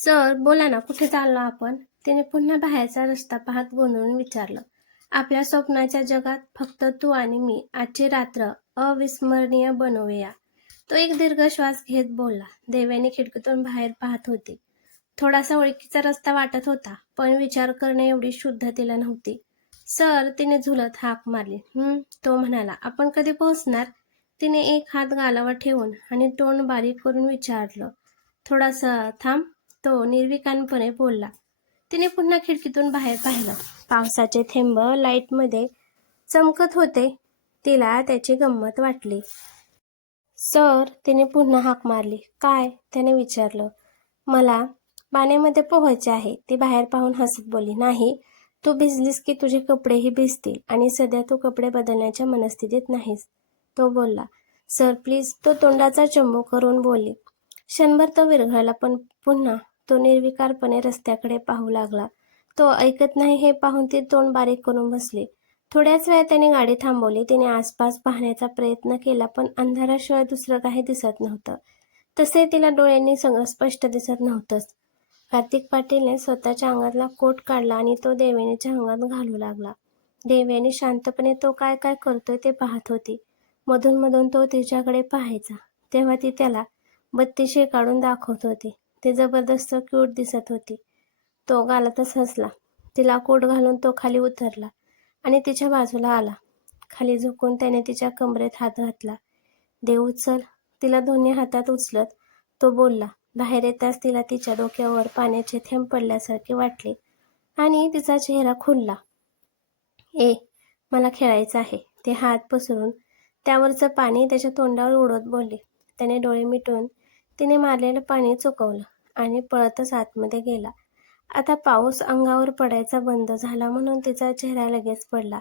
Sir बोला ना, कुठे चाललो आपण? तिने पुन्हा बाहेरचा रस्ता पाहत गोंधळून विचारलं. आपल्या स्वप्नाच्या जगात फक्त तू आणि मी आजची रात्र अविस्मरणीय बनवूया. तो एक दीर्घ श्वास घेत बोलला. देवयानी खिडकीतून बाहेर पाहत होती. थोडासा ओळखीचा रस्ता वाटत होता, पण विचार करणे एवढी शुद्ध तिला नव्हती. सर, तिने झुलत हाक मारली. तो म्हणाला. आपण कधी पोहोचणार? तिने एक हात गालावर ठेवून आणि तोंड बारीक करून विचारलं. थोडासा थांब. तो निर्विकारपणे बोलला. तिने पुन्हा खिडकीतून बाहेर पाहिलं. पावसाचे थेंब लाईटमध्ये चमकत होते. तिला त्याची गंमत वाटली. सर, तिने पुन्हा हाक मारली. काय? त्याने विचारलं. मला पाण्यामध्ये पोहायचे आहे. ती बाहेर पाहून हसत बोलली. नाही, तू भिजलीस की तुझे कपडेही भिजतील आणि सध्या तू कपडे बदलण्याच्या मनस्थितीत नाहीस. तो बोलला. Sir please. तो तोंडाचा चंबू करून बोलली. क्षणभर तो विरघळला, पण पुन्हा तो निर्विकारपणे रस्त्याकडे पाहू लागला. तो ऐकत नाही हे पाहून ती तोंड बारीक करून बसली. थोड्याच वेळात त्याने गाडी थांबवली. तिने आसपास पाहण्याचा प्रयत्न केला, पण अंधाराशिवाय दुसरं काही दिसत नव्हतं. तसे तिला डोळ्यांनी सगळं स्पष्ट दिसत नव्हतंच. कार्तिक पाटीलने स्वतःच्या अंगातला कोट काढला आणि तो देवयानीच्या अंगात घालू लागला. देवयानी शांतपणे तो काय काय करतोय ते पाहत होती. मधून मधून तो तिच्याकडे पाहायचा, तेव्हा ती त्याला बत्तीशी काढून दाखवत होती. ती जबरदस्त क्यूट दिसत होती. तो गालातच हसला. तिला कोट घालून तो खाली उतरला आणि तिच्या बाजूला आला. खाली झुकून त्याने तिच्या कमरेत हात घातला. देव चल. तिला दोन्ही हातात उचलत तो बोलला. बाहेर येताच तिला तिच्या डोक्यावर पाण्याचे थेंब पडल्यासारखे वाटले आणि तिचा चेहरा खुलला. मला खेळायचं आहे. ते हात पसरून त्यावरचं पाणी त्याच्या तोंडावर उडवत बोलली. त्याने डोळे मिटून तिने मारलेलं पाणी चुकवलं आणि पळतच आतमध्ये गेला. आता पाऊस अंगावर पडायचा बंद झाला म्हणून तिचा चेहरा लगेच पडला.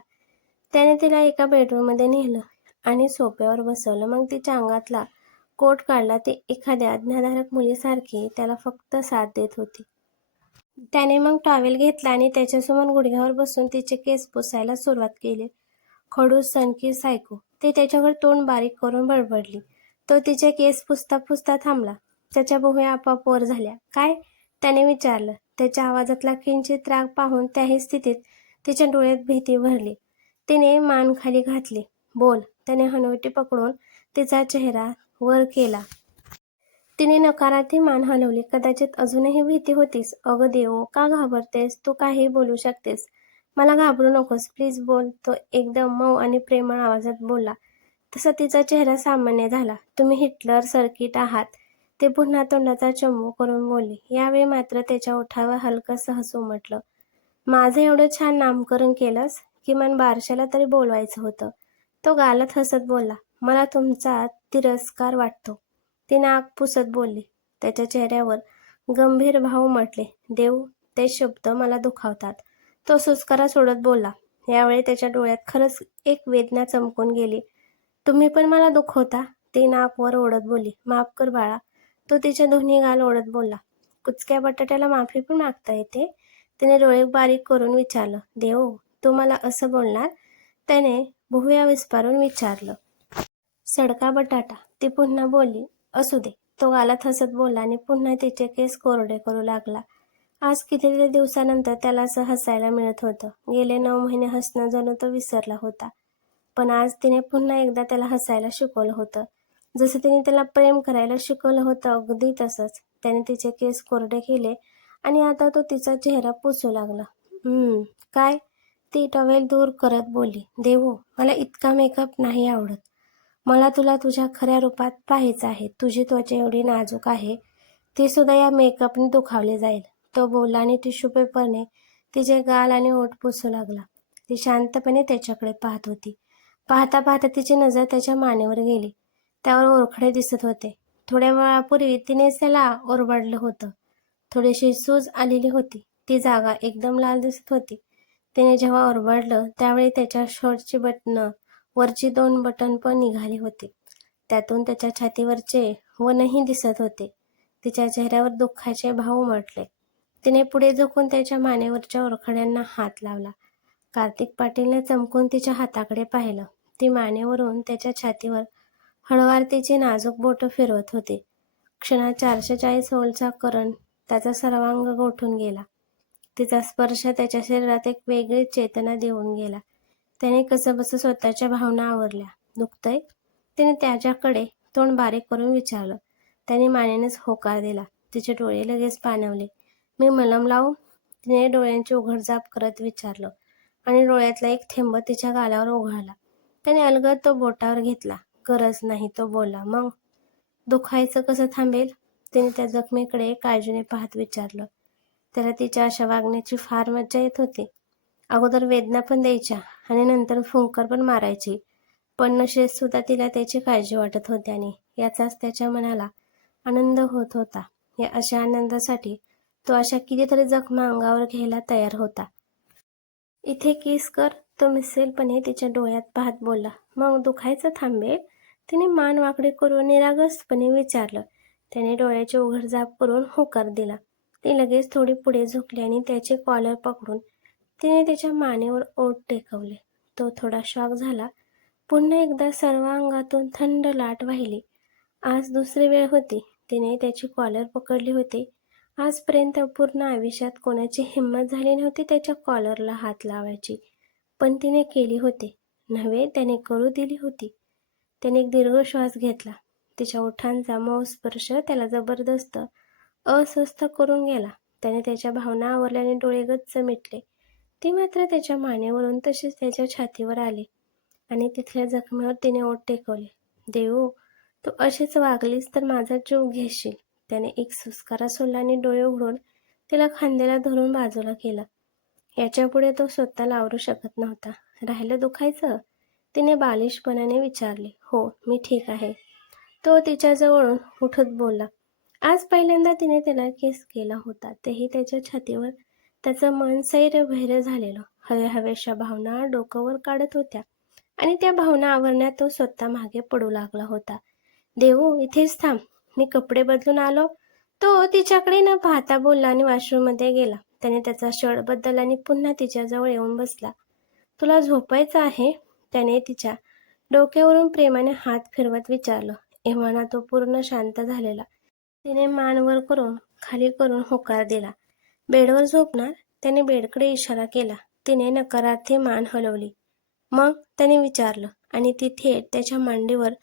त्याने तिला एका बेडरूममध्ये नेलं आणि सोफ्यावर बसवलं. मग तिच्या अंगातला कोट काढला. ती एखाद्या आज्ञाधारक मुलीसारखी त्याला फक्त साथ देत होती. त्याने मग टॉवेल घेतला आणि त्याच्यासमोर गुडघ्यावर बसून तिचे केस पुसायला सुरुवात केली. खडूस सनकी सायको. ती त्याच्यावर तोंड बारीक करून बडबडली. तो तिचे केस पुसता पुसता थांबला. त्याच्या भुवया आपोआप वर झाल्या. काय? त्याने विचारलं. त्याच्या आवाजातला किंचित राग पाहून त्याही स्थितीत तिच्या डोळ्यात भीती भरली. तिने मान खाली घातली. बोल. त्याने हनुवटी पकडून तिचा चेहरा वर केला. तिने नकारार्थी मान हलवली. कदाचित अजूनही भीती होतीस. अगं देवो, का घाबरतेस? तू काहीही बोलू शकतेस. मला घाबरू नकोस. प्लीज बोल. तो एकदम मऊ आणि प्रेमळ आवाजात बोलला. तसा तिचा चेहरा सामान्य झाला. तुम्ही हिटलर सर्किट आहात. ते पुन्हा तोंडाचा चंबू करून बोलली. यावेळी मात्र त्याच्या ओठावर हलकंसं हसू उमटलं. माझं एवढं छान नामकरण केलंस? किमान बारशाला तरी बोलवायचं होतं. तो गालात हसत बोलला. मला तुमचा तिरस्कार वाटतो. ती नाक पुसत बोलली. त्याच्या चेहऱ्यावर गंभीर भाव उमटले. देव, ते शब्द मला दुखावतात. तो सुस्कारा सोडत बोलला. यावेळी त्याच्या डोळ्यात खरंच एक वेदना चमकून गेली. तुम्ही पण मला दुखवता. ती नाक वर ओढत बोलली. माफ कर बाळा. तो तिचे दोन्ही गाल ओढत बोलला. कुचक्या बटाट्याला माफी पण मागता येते? तिने डोळे बारीक करून विचारलं. देव, तू मला असं बोलणार? त्याने भुवया विस्फारून विचारलं. सडका बटाटा. ती पुन्हा बोलली. असू दे. तो गालात हसत बोलला आणि पुन्हा तिचे केस कोरडे करू लागला. आज कितीतरी दिवसानंतर त्याला असं हसायला मिळत होतं. गेले 9 महिने हसणं जणू तो विसरला होता. पण आज तिने पुन्हा एकदा त्याला हसायला शिकवलं होतं. जसं तिने त्याला प्रेम करायला शिकवलं होतं अगदी तसंच. त्याने तिचे केस कोरडे केले आणि आता तो तिचा चेहरा पुसू लागला. काय? ती टॉवेल दूर करत बोलली. देवू, मला इतका मेकअप नाही आवडत. मला तुला तुझ्या खऱ्या रूपात पाहायचं आहे. तुझी त्वचा एवढी नाजूक आहे, ती सुद्धा या मेकअपने दुखावली जाईल. तो बोलला आणि टिश्यू पेपरने तिचे गाल आणि ओठ पुसू लागला. ती शांतपणे त्याच्याकडे पाहत होती. पाहता पाहता तिची नजर त्याच्या मानेवर गेली. त्यावर ओरखडे दिसत होते. थोड्या वेळापूर्वी तिनेच त्याला ओरबाडलं होतं. थोडीशी सूज आलेली होती. ती जागा एकदम लाल दिसत होती. तिने जेव्हा ओरबाडलं त्यावेळी त्याच्या शर्टची बटणं वरची 2 बटन पण निघाली होती. त्यातून त्याच्या छातीवरचे वनही दिसत होते. तिच्या चेहऱ्यावर दुःखाचे भाव उमटले. तिने पुढे झुकून त्याच्या मानेवरच्या ओरखड्यांना हात लावला. कार्तिक पाटीलने चमकून तिच्या हाताकडे पाहिलं. ती मानेवरून त्याच्या छातीवर हळूवार तिची नाजूक बोटं फिरवत होती. क्षणात 440 व्होल्टचा करंट त्याचा सर्वांग गोठून गेला. तिचा स्पर्श त्याच्या शरीरात एक वेगळी चेतना देऊन गेला. त्याने कसंबसं स्वतःच्या भावना आवरल्या. दुखतंय? तिने त्याच्याकडे तोंड बारीक करून विचारलं. त्याने मानेनेच होकार दिला. तिचे डोळे लगेच पाणवले. मी मलम लावू? तिने डोळ्यांची उघडझाप करत विचारलं आणि डोळ्यातला एक थेंब तिच्या गालावर ओघळला. त्याने अलगद तो बोटावर घेतला. गरज नाही, तो बोलला. मग दुखायचं कसं थांबेल? तिने त्या जखमेकडे काळजीने पाहत विचारलं. त्याला तिच्या अशा वागण्याची फार मज्जा येत होती. अगोदर वेदना पण द्यायच्या आणि नंतर फुंकर पण मारायची, पण नशेत सुद्धा तिला त्याची काळजी वाटत होती आणि याचाच त्याच्या मनाला आनंद होत होता. या अशा आनंदासाठी तो अशा कितीतरी जखमा अंगावर घ्यायला तयार होता. इथे किस कर, तो मिसळपणे तिच्या डोळ्यात पाहत बोलला. मग दुखायचं थांबेल? तिने मान वाकडी करून निरागसपणे विचारलं. त्याने डोळ्याची उघडझाप करून होकार दिला. ती लगेच थोडी पुढे झुकली आणि त्याचे कॉलर पकडून तिने त्याच्या मानेवर ओठ टेकवले. तो थोडा शॉक झाला. पुन्हा एकदा सर्व अंगातून थंड लाट वाहिली. आज दुसरी वेळ होती तिने त्याची कॉलर पकडली होती. आजपर्यंत पूर्ण आयुष्यात कोणाची हिंमत झाली नव्हती त्याच्या कॉलरला हात लावायची, पण तिने केली होती. नव्हे, त्याने करू दिली होती. त्याने एक दीर्घ श्वास घेतला. तिच्या ओठांचा मऊ स्पर्श त्याला जबरदस्त अस्वस्थ करून गेला. त्याने त्याच्या भावना आवरल्याने डोळे गच्च मिटले. ती मात्र त्याच्या मानेवरून तशीच त्याच्या छातीवर आली आणि तिथल्या जखमेवर तिने ओठ टेकवले. देऊ, तू अशीच वागलीस तर माझा जीव घेशील. त्याने एक सुस्कारा सोडला आणि डोळे उघडून तिला खांद्याला धरून बाजूला केलं. याच्यापुढे तो स्वतःला आवरू शकत नव्हता. राहिलं दुखायचं? तिने बालिशपणाने विचारले. हो, मी ठीक आहे, तो तिच्याजवळून उठत बोलला. आज पहिल्यांदा तिने त्याला किस केला होता, तेही त्याच्या छातीवर. त्याचं मन सैरभैर झालेलं. हवेहवेशा भावना डोकं काढत होत्या आणि त्या भावना आवरण्यात तो स्वतः मागे पडू लागला होता. देऊ, इथेच थांब, मी कपडे बदलून आलो, तो तिच्याकडे न पाहता बोलला आणि वॉशरूममध्ये गेला. त्याने त्याचा शर्ट बदलला आणि पुन्हा तिच्याजवळ येऊन बसला. तुला झोपायचं आहे? त्याने तिच्या डोक्यावरून प्रेमाने हात फिरवत विचारलं. एव्हाना तो पूर्ण शांत झालेला. तिने मान वर करून खाली करून होकार दिला. बेडवर झोपणार? त्याने बेडकडे इशारा केला. तिने नकारार्थी मान हलवली. मग? त्याने विचारलं आणि ती थेट त्याच्या मांडीवर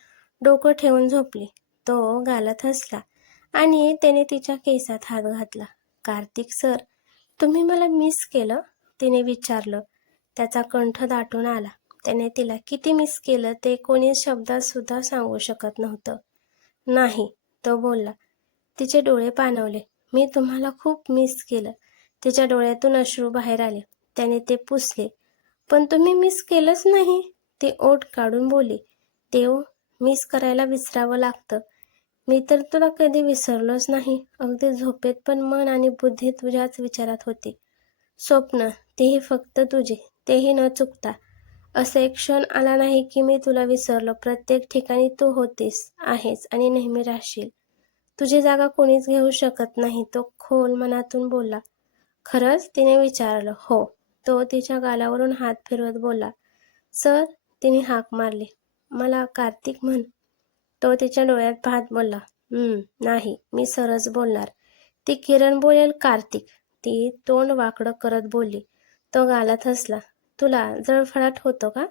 डोकं ठेवून झोपली. तो गालात हसला आणि त्याने तिच्या केसात हात घातला. कार्तिक सर, तुम्ही मला मिस केलं? तिने विचारलं. त्याचा कंठ दाटून आला. त्याने तिला किती मिस केलं ते कोणी शब्दात सुद्धा सांगू शकत नव्हतं. नाही, तो बोलला. तिचे डोळे पाणवले. मी तुम्हाला खूप मिस केलं. तिच्या डोळ्यातून अश्रू बाहेर आले. त्याने ते पुसले. पण तुम्ही मिस केलंच नाही, ती ओठ काढून बोलली. देव, मिस करायला विसरावं लागतं. मी तर तुला कधी विसरलोच नाही. अगदी झोपेत पण मन आणि बुद्धी तुझ्याच विचारात होती. स्वप्न, तेही फक्त तुझे, तेही न चुकता. असं एक क्षण आला नाही की मी तुला विसरलो. प्रत्येक ठिकाणी तू होतीस, आहेस आणि नेहमी राहशील. तुझी जागा कोणीच घेऊ शकत नाही, तो खोल मनातून बोलला. खरंच? तिने विचारलं. हो, तो तिच्या गालावरून हात फिरवत बोलला. सर, तिने हाक मारली. मला कार्तिक म्हण, तो तिच्या डोळ्यात पाहत बोलला. नाही, मी सरच बोलणार. ती किरण बोलेल कार्तिक, ती तोंड वाकडं करत बोलली. तो गालात हसला. तुला जळफळाट होतो का?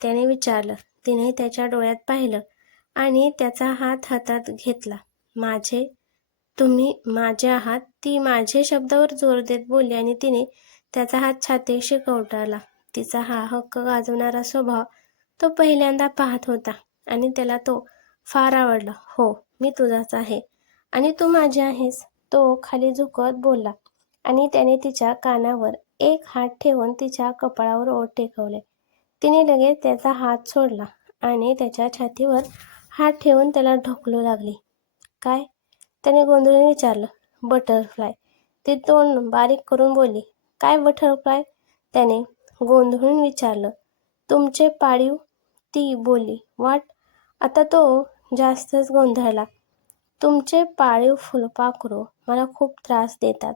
त्याने विचारलं. तिने त्याच्या डोळ्यात पाहिलं आणि त्याचा हात हातात घेतला. माझे? तुम्ही माझे आहात? ती माझे शब्दावर जोर देत बोलली आणि तिने त्याचा हात छातीशी कवटाळला. तिचा हा हक्क गाजवणारा स्वभाव तो पहिल्यांदा पाहत होता आणि त्याला तो फार आवडला. हो, मी तुझाच आहे आणि तू माझी आहेस, तो खाली झुकत बोलला आणि त्याने तिच्या कानावर एक हात ठेवून तिच्या कपाळावर ओठ टेकवले. तिने लगेच त्याचा हात सोडला आणि त्याच्या छातीवर हात ठेवून त्याला ढोकलू लागली. काय? त्याने गोंधळून विचारलं. बटरफ्लाय, ती तोंड बारीक करून बोलली. काय बटरफ्लाय? त्याने गोंधळून विचारलं. तुमचे पाळीव, ती बोलली. वाट? आता तो जास्तच गोंधळला. तुमचे पाळीव फुलपाखरू मला खूप त्रास देतात.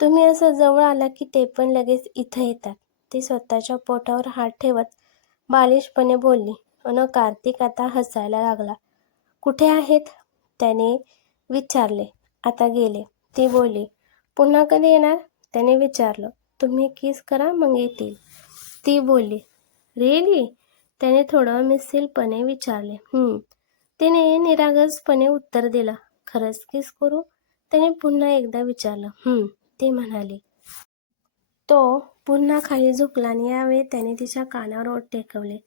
तुम्ही असं जवळ आला की ते पण लगेच इथं येतात. ती स्वतःच्या पोटावर हात ठेवत बालिशपणे बोलली. अन कार्तिक आता हसायला लागला. कुठे आहेत? त्याने विचारले. आता गेले, ती बोलली. पुन्हा कधी येणार? त्याने विचारलं. तुम्ही किस करा मग येतील, ती बोलली. रिअली? त्याने थोडं मिसळपणे विचारले. तिने निरागसपणे उत्तर दिलं. खरंच किस करू? त्याने पुन्हा एकदा विचारलं. ती म्हणाली. तो पुन्हा खाली झुकला आणि यावेळी त्याने तिच्या कानावर ओठ टेकवले.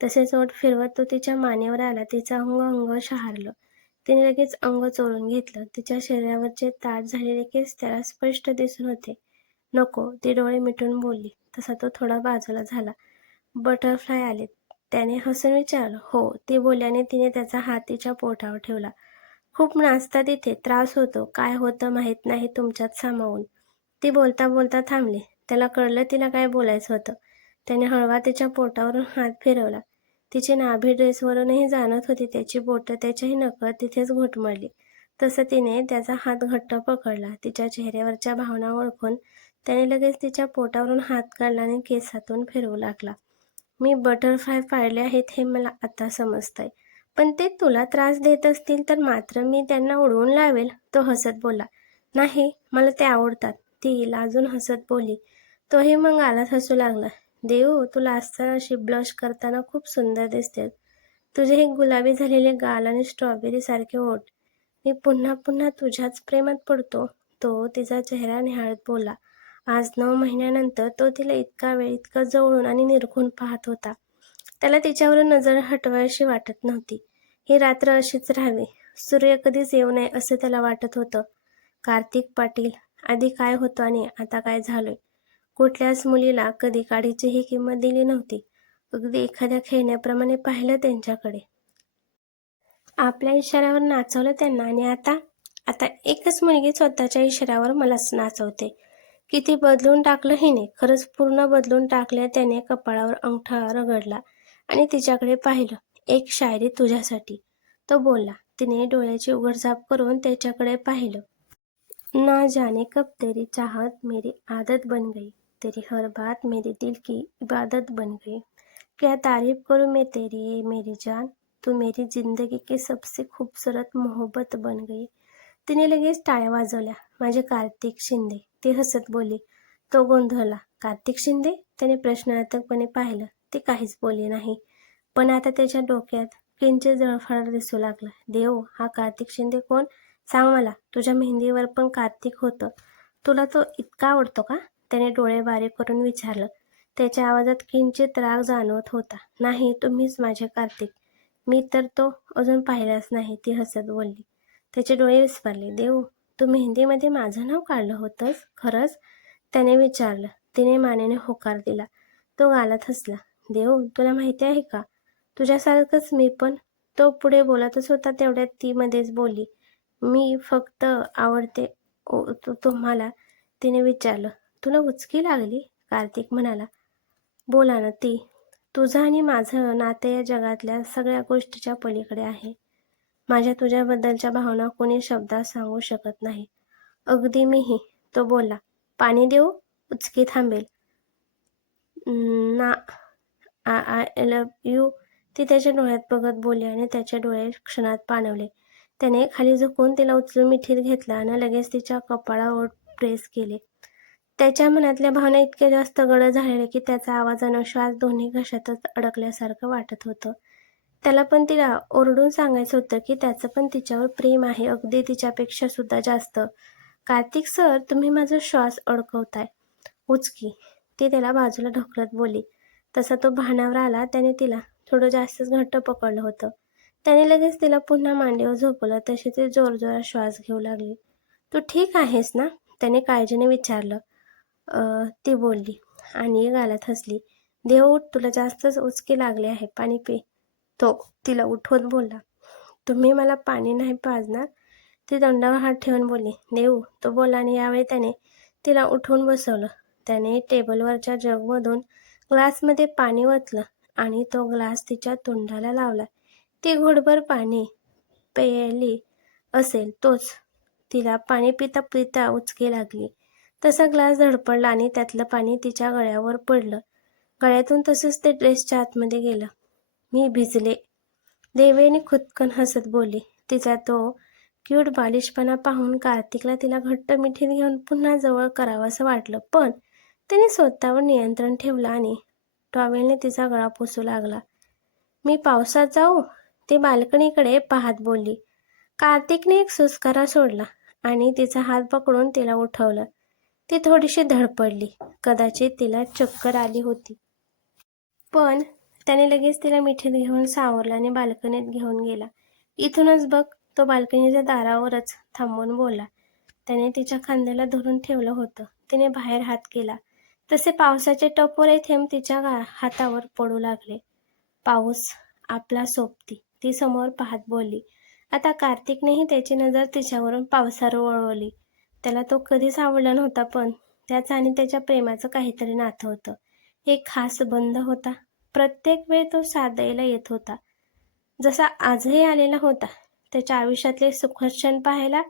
तसेच ओठ फिरवत तो तिच्या मानेवर आला. तिचं अंग शहारलं. तिने लगेच अंग चोरून घेतलं. तिच्या शरीरावरचे ताठ झालेले केस त्याला स्पष्ट दिसून होते. नको, ती डोळे मिटून बोलली. तसा तो थोडा बाजूला झाला. बटरफ्लाय आले? त्याने हसून विचारलं. हो, ती बोलली आणि तिने त्याचा हात तिच्या पोटावर ठेवला. खूप नाचतात इथे, त्रास होतो. काय होतं माहीत नाही तुमच्यात सामावून. ती बोलता बोलता थांबली. त्याला कळलं तिला काय बोलायचं होतं. त्याने हळवा तिच्या पोटावरून हात फिरवला. तिची नाभी ड्रेसवरूनही जाणत होती. त्याची बोटं त्याच्याही नकळत तिथेच घुटमळली. तसं तिने त्याचा हात घट्ट पकडला. तिच्या चेहऱ्यावरच्या भावना ओळखून त्याने लगेच तिच्या पोटावरून हात काढला आणि केसातून फिरवू लागला. मी बटरफ्लाय पाळले आहेत हे मला आता समजतंय. पण ते तुला त्रास देत असतील तर मात्र मी त्यांना उडवून लावेल, तो हसत बोलला. नाही, मला ते आवडतात, ती लाजून हसत बोलली. तोही मग गालात हसू लागला. देऊ, तुला असताना अशी ब्लश करताना खूप सुंदर दिसते. तुझे हे गुलाबी झालेले गाल आणि स्ट्रॉबेरी सारखे ओठ. मी पुन्हा पुन्हा तुझ्याच प्रेमात पडतो, तो तिचा चेहरा निहाळत बोलला. आज 9 महिन्यानंतर तो तिला इतका वेळ इतकं जवळून आणि निरखून पाहत होता. त्याला तिच्यावरून नजर हटवायशी वाटत नव्हती. ही रात्र अशीच राहावी, सूर्य कधीच येऊ नये असं त्याला वाटत होतं. कार्तिक पाटील, आधी काय होतं आणि आता काय झालंय. कुठल्याच मुलीला कधी काडीची ही किंमत दिली नव्हती. अगदी एखाद्या खेळण्याप्रमाणे पाहिलं त्यांच्याकडे. आपल्या इशाऱ्यावर नाचवलं त्यांना आणि आता एकच मुलगी स्वतःच्या इशाऱ्यावर मलाच नाचवते. किती बदलून टाकलं हिने, खरंच पूर्ण बदलून टाकलं. त्याने कपाळावर अंगठा रगडला आणि तिच्याकडे पाहिलं. एक शायरी तुझ्यासाठी, तो बोलला. तिने डोळ्याची उघडझाप करून त्याच्याकडे पाहिलं. ना जाने कब तेरी चाहत मेरी आदत बन गई, तेरी हर बात मेरे दिल की इबादत बन गई. क्या तारीफ करूं मैं तेरी मेरी जान, तू मेरी जिंदगी की सबसे खूबसूरत मोहब्बत बन गई. तिने लगेच टाळ्या वाजवल्या. माझे कार्तिक शिंदे, ती हसत बोलली. तो गोंधळला. कार्तिक शिंदे? त्याने प्रश्नार्थकपणे पाहिलं. ती काहीच बोलली नाही. पण आता त्याच्या डोक्यात किंचित जळफळाट दिसू लागला. देव, हा कार्तिक शिंदे कोण? सांग मला. तुझ्या मेहंदीवर पण कार्तिक होतं. तुला तो इतका आवडतो का? त्याने डोळे बारीक करून विचारलं. त्याच्या आवाजात किंचित राग जाणवत होता. नाही, तुम्हीच माझे कार्तिक. मी तर तो अजून पाहिलाच नाही, ती हसत बोलली. त्याचे डोळे विस्फारले. देव, तू मेहंदीमध्ये माझं नाव काढलं होतंस? खरंच? त्याने विचारलं. तिने मानेने होकार दिला. तो गालात हसला. देव, तुला माहिती आहे का, तुझ्यासारखंच मी पण. तो पुढे बोलतच होता तेवढ्यात ती मध्येच बोलली. मी फक्त आवडते तुम्हाला, तिने विचारलं. तुला उचकी लागली? कार्तिक म्हणाला. बोला ना ती. तुझं आणि माझं नातं या जगातल्या सगळ्या गोष्टीच्या पलीकडे आहे. माझ्या तुझ्याबद्दलच्या भावना कोणी शब्दात सांगू शकत नाही. अगदी मीही, तो बोलला. पाणी देऊ? उचकी थांबेल. ना, आय लव्ह यू, ती त्याच्या डोळ्यात बघत बोलली आणि त्याचे डोळे क्षणात पाणवले. त्याने खाली झुकून तिला उचलून मिठीत घेतला आणि लगेच तिच्या कपाळावर प्रेस केले. त्याच्या मनातल्या भावना इतक्या जास्त गडद झालेल्या की त्याचा आवाज आणि श्वास दोन्ही घशातच अडकल्यासारखं वाटत होतं. त्याला पण तिला ओरडून सांगायचं होतं की त्याचं पण तिच्यावर प्रेम आहे, अगदी तिच्यापेक्षा सुद्धा जास्त. कार्तिक सर, तुम्ही माझा श्वास अडकवताय. उचकी, ती त्याला बाजूला ढकलत बोलली. तसा तो भानावर आला. त्याने तिला थोडं जास्तच घट्ट पकडलं होतं. त्याने लगेच तिला पुन्हा मांडीवर झोपवलं. तशी ती जोरजोरात श्वास घेऊ लागली. तू ठीक आहेस ना? त्याने काळजीने विचारलं. ती बोलली आणि गालात हसली. देव, उठ, तुला जास्तच उचकी लागली आहे, पाणी पे, तो तिला उठवत बोलला. तुम्ही मला पाणी नाही पाजणार? ती तोंडावर हात ठेवून बोलली. देऊ, तो बोलला आणि यावेळी त्याने तिला उठवून बसवलं. त्याने टेबलवरच्या जगमधून ग्लासमध्ये पाणी ओतलं आणि तो ग्लास तिच्या तोंडाला लावला. ती घोटभर पाणी प्यायली असेल तोच. तिला पाणी पिता पिता उचकी लागली. तसा ग्लास धडपडला आणि त्यातलं पाणी तिच्या गळ्यावर पडलं. गळ्यातून तसंच ते ड्रेसच्या आतमध्ये गेलं. मी भिजले, देवेने खुदकन हसत बोलली. तिचा तो क्यूट बालिशपणा पाहून कार्तिकला तिला घट्ट मिठीत घेऊन पुन्हा जवळ करावंसं वाटलं, पण त्याने स्वतःवर नियंत्रण ठेवलं आणि टॉवेलने तिचा गळा पुसू लागला. मी पावसात जाऊ? ती बाल्कनीकडे पाहत बोलली. कार्तिकने एक सुस्कारा सोडला आणि तिचा हात पकडून तिला उठवलं. ती थोडीशी धडपडली. कदाचित तिला चक्कर आली होती. पण त्याने लगेच तिला मिठीत घेऊन सावरला आणि बाल्कनीत घेऊन गेला. इथूनच बघ, तो बाल्कनीच्या दारावरच थांबून बोलला. त्याने तिच्या खांद्याला धरून ठेवलं होतं. तिने बाहेर हात केला तसे पावसाचे टपोरे थेंब तिच्या हातावर पडू लागले. पाऊस आपला सोबती, ती समोर पाहत बोलली. आता कार्तिकनेही त्याची नजर तिच्यावरून पावसावर वळवली. त्याला तो कधीच आवडला नव्हता, पण त्याचं आणि त्याच्या प्रेमाचं काहीतरी नातं होतं. एक खास बंध होता. प्रत्येक वेळ तो साथ द्यायला येत होता, जसा आजही आलेला होता. त्याच्या आयुष्यातले सुखद क्षण पाहायला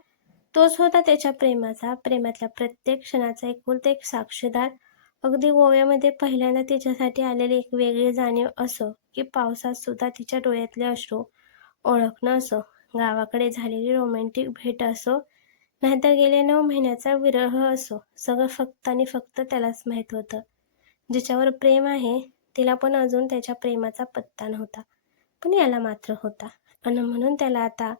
तोच होता त्याच्या प्रेमातल्या प्रत्येक क्षणाचा एकुलता एक साक्षीदार. अगदी गोव्यामध्ये पहिल्यांदा तिच्यासाठी आलेली एक वेगळी जाणीव असो, की पावसात सुद्धा तिच्या डोळ्यातले अश्रू ओळखणं असो, गावाकडे झालेली रोमॅन्टिक भेट असो, नाहीतर गेले 9 महिन्याचा विरह असो, सगळं फक्त आणि फक्त त्यालाच माहीत होतं. जिच्यावर प्रेम आहे तिला पण अजून त्याच्या प्रेमाचा पत्ता नव्हता, पण याला मात्र होता. आणि म्हणून त्याला आता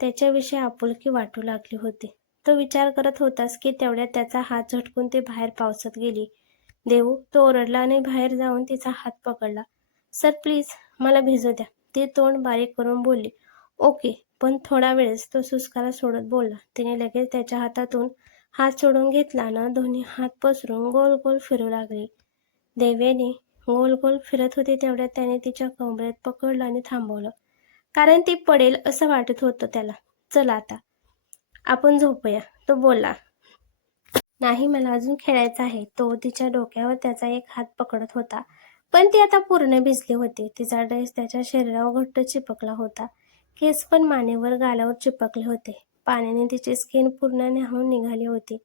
त्याच्याविषयी आपुलकी वाटू लागली होती. तो विचार करत होताच की तेवढ्यात त्याचा हात झटकून ती बाहेर पावसात गेली. देऊ, तो ओरडला आणि बाहेर जाऊन तिचा हात पकडला. सर प्लीज, मला भिजू द्या, ती तोंड बारीक करून बोलली. ओके, पण थोडा वेळच, तो सुस्कारा सोडत बोलला. तिने लगेच त्याच्या हातातून हात सोडून घेतला आणि दोन्ही हात पसरून गोल गोल फिरू लागली. देवेने गोल गोल फिरत होती तेवढ्यात त्याने तिच्या कमरेत पकडलं आणि थांबवलं, कारण ती पडेल असं वाटत होतं त्याला. चला आता आपण झोपूया, तो बोलला. नाही, मला अजून खेळायचं आहे. तो तिच्या डोक्यावर त्याचा एक हात पकडत होता, पण ती आता पूर्ण भिजली होती. तिचा ड्रेस त्याच्या शरीरावर घट्ट चिपकला होता. केस पण मानेवर गालावर चिपकले होते. पाण्याने तिची स्किन पूर्ण न्हाऊन निघाली होती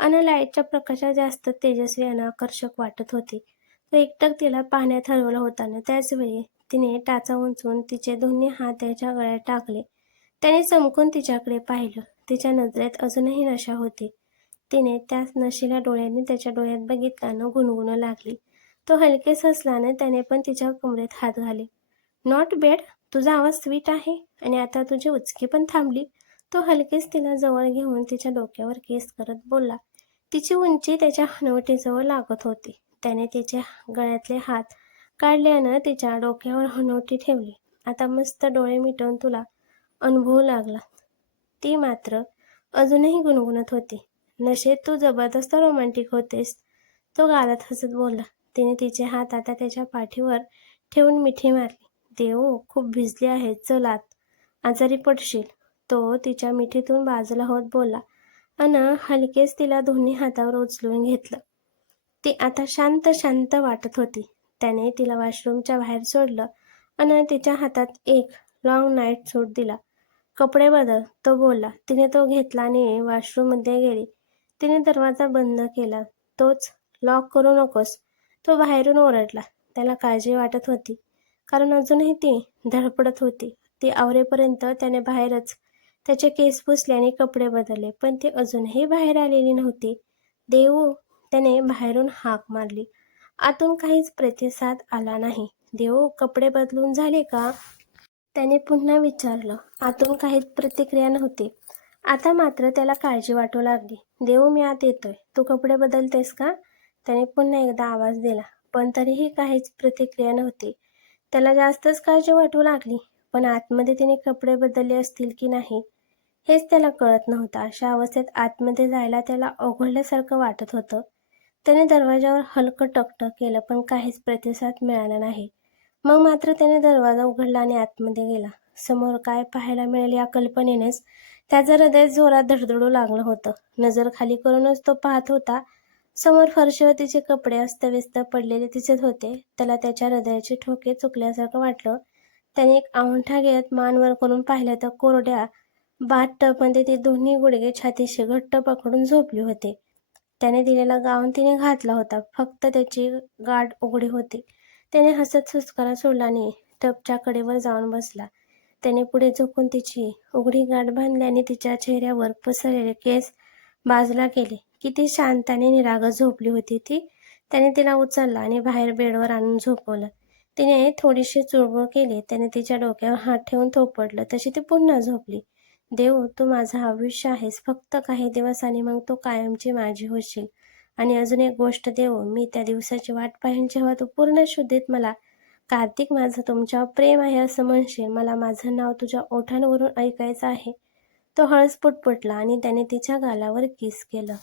आणि लाईटच्या प्रकाशात जास्त तेजस्वी आणि आकर्षक वाटत होती. तो एकटक तिला पाहण्यात हरवला होता आणि त्याचवेळी तिने टाचा उंचवून तिचे दोन्ही हात त्याच्या गळ्यात टाकले. त्याने चमकून तिच्याकडे पाहिलं. तिच्या नजरेत अजूनही नशा होती. तिने त्या नशीला डोळ्यांनी त्याच्या डोळ्यात बघितल्यानं गुणगुणू लागली. तो हलकेच हसल्याने त्याने पण तिच्या कमरेत हात घाले. नॉट बॅड, तुझा आवाज स्वीट आहे आणि आता तुझी उचकी पण थांबली. तो हलकेच तिला जवळ घेऊन तिच्या डोक्यावर केस करत बोलला. तिची उंची त्याच्या हनुवटीजवळ लागत होती. त्याने तिचे गळ्यातले हात काढले आणि तिच्या डोक्यावर हनुवटी ठेवली. आता मस्त डोळे मिटवून तुला अनुभवू लागला. ती मात्र अजूनही गुणगुणत होती. नशेत तू जबरदस्त रोमॅन्टिक होतेस, तो गालात हसत बोलला. तिने तिचे हात आता त्याच्या पाठीवर ठेवून मिठी मारली. देव, खूप भिजली आहे, चल आत, आजारी पडशील, तो तिच्या मिठीतून बाजूला होत बोलला अन हलकेच तिला दोन्ही हातावर उचलून घेतलं. ती आता शांत शांत वाटत होती. त्याने तिला वॉशरूमच्या बाहेर सोडलं आणि तिच्या हातात एक लॉंग नाईट सूट दिला. कपडे बदल, तो बोलला. तिने तो घेतला आणि वॉशरूममध्ये गेली. तिने दरवाजा बंद केला. तोच लॉक करू नकोस, तो बाहेरून ओरडला. त्याला काळजी वाटत होती, कारण अजूनही ती धडपडत होती. ती आवरेपर्यंत त्याने बाहेरच त्याचे केस पुसले आणि कपडे बदलले, पण ती अजूनही बाहेर आलेली नव्हती. देऊ, त्याने बाहेरून हाक मारली. आतून काहीच प्रतिसाद आला नाही. देऊ, कपडे बदलून झाले का, त्याने पुन्हा विचारलं. आतून काहीच प्रतिक्रिया नव्हती. आता मात्र त्याला काळजी वाटू लागली. देऊ, मी आत येतोय, तू कपडे बदलतेस का, त्याने पुन्हा एकदा आवाज दिला, पण तरीही काहीच प्रतिक्रिया नव्हती. त्याला जास्तच काळजी वाटू लागली. पण आतमध्ये तिने कपडे बदलले असतील की नाही हेच त्याला कळत नव्हतं. अशा अवस्थेत आतमध्ये जायला त्याला अवघडल्यासारखं वाटत होतं. त्याने दरवाजावर हलकं टकटक केलं, पण काहीच प्रतिसाद मिळाला नाही. मग मात्र त्याने दरवाजा उघडला आणि आतमध्ये गेला. समोर काय पाहायला मिळेल या कल्पनेनेच त्याचं हृदय जोरात धडधडू लागलं होतं. नजर खाली करूनच तो पाहत होता. समोर फरशीवर तिचे कपडे अस्तव्यस्त पडलेले दिसत होते. त्याला त्याच्या हृदयाचे ठोके चुकल्यासारखं वाटलं. त्याने एक आवंठा घेत मान वर करून पाहिलं तर कोरड्या बाथटबमध्ये ती दोन्ही गुडघे छातीशी घट्ट पकडून झोपली होती. त्याने दिलेला गाऊन तिने घातला होता, फक्त त्याची गाठ उघडी होती. त्याने हसत सुस्कारा सोडला आणि टबच्या कडेवर जाऊन बसला. त्याने पुढे झोकून तिची उघडी गाठ बांधली आणि तिच्या चेहऱ्यावर पसरलेले केस बाजूला केले. किती शांत आणि निरागस झोपली होती ती. त्याने तिला उचललं आणि बाहेर बेडवर आणून झोपवलं. तिने थोडीशी चुळबुळ केली. त्याने तिच्या डोक्यावर हात ठेवून थोपटलं. तशी ती पुन्हा झोपली. देव, तू माझं आयुष्य आहेस. फक्त काही दिवस आणि मग तू कायमची माझी होशील. आणि अजून एक गोष्ट देव, मी त्या दिवसाची वाट पाहीन जेव्हा तू पूर्ण शुद्धीत मला, कार्तिक, माझं तुमच्यावर प्रेम आहे असं म्हणशील. मला माझं नाव तुझ्या ओठांवरून ऐकायचं आहे. तो हळूच पुटपुटला आणि त्याने तिच्या गालावर किस केलं.